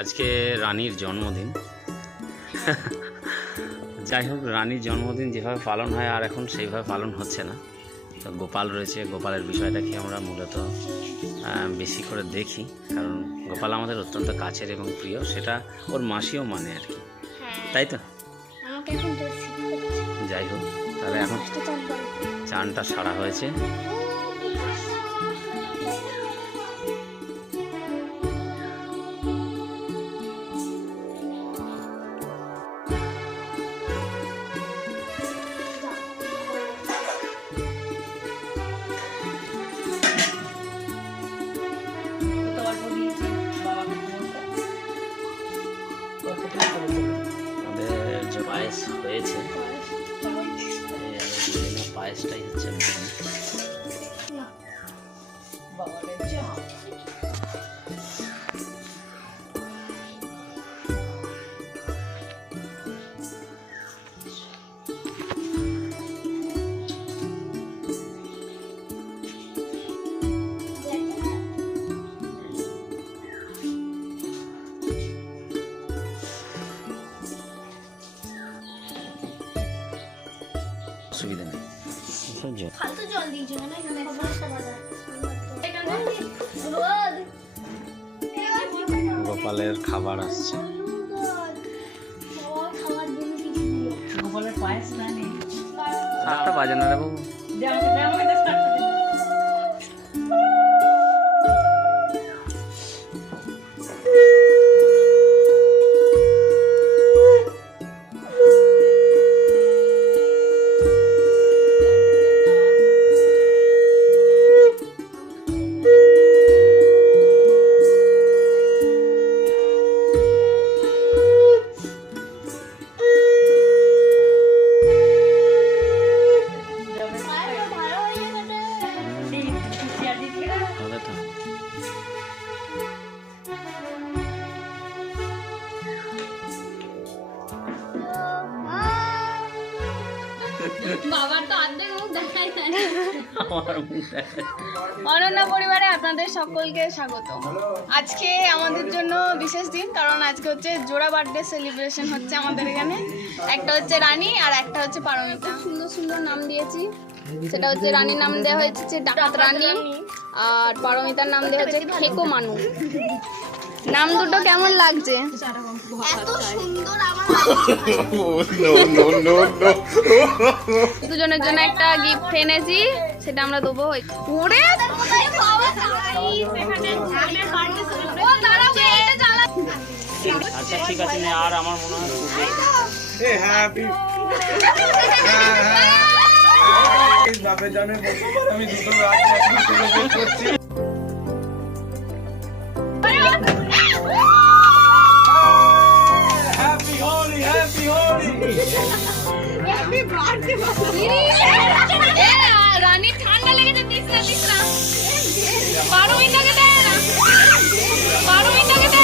আজকে রানীর জন্মদিন। যাই হোক, রানীর জন্মদিন যেভাবে পালন হয় আর এখন সেইভাবে পালন হচ্ছে না। তো গোপাল রয়েছে, গোপালের বিষয়টাকে আমরা মূলত বেশি করে দেখি, কারণ গোপাল আমাদের অত্যন্ত কাছের এবং প্রিয়, সেটা ওর মাসিও মানে আর কি, তাই তো? যাই হোক, তাহলে এখন চানটা সারা হয়েছে। আমাদের যে পায়েস হয়েছে, পায়েসটাই হচ্ছে অসুবিধা নেই। গোপালের খাবার আসছে। গোপালের পায়েস না নেই, 7টা বাজে না রে বাবু। বাবার তো অর্ধেক মুখ দেখাই যায় না। অনন্যা পরিবারে আপনাদের সকলকে স্বাগত। আজকে আমাদের জন্য বিশেষ দিন, কারণ আজকে হচ্ছে জোড়া বার্থডে সেলিব্রেশন হচ্ছে আমাদের এখানে। একটা হচ্ছে রানী আর একটা হচ্ছে পারমিতা। সুন্দর সুন্দর নাম দিয়েছি। সেটা হচ্ছে রানীর নাম দেওয়া হয়েছে ডাকাত রানী, আর পারমিতার নাম দেওয়া হচ্ছে খেকো মানু। নাম দুটো কেমন লাগছে? এত সুন্দর আমার দুজনের জন্য একটা গিফট এনেছি, সেটা আমরা দেবো। ওরে আচ্ছা ঠিক আছে, আর আমার মনে হয় আমি দুটো করছি। রানী ঠান্ডা লেগেছে, দিস না দিস না। পারমিতাকে দে না, পারমিতাকে দে।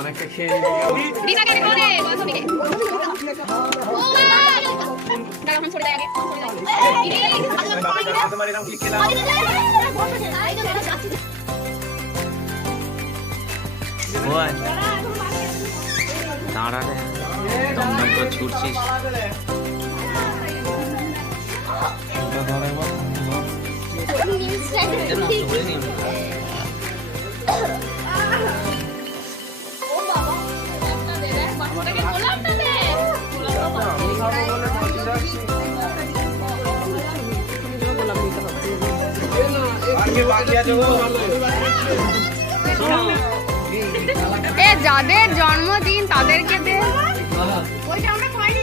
অনেকটা খেয়ে দাঁড়া রে, দমদম করে ছুটছিস। এ যাদের জন্মদিন তাদেরকে দে। ওইটা আমরা পাইনি।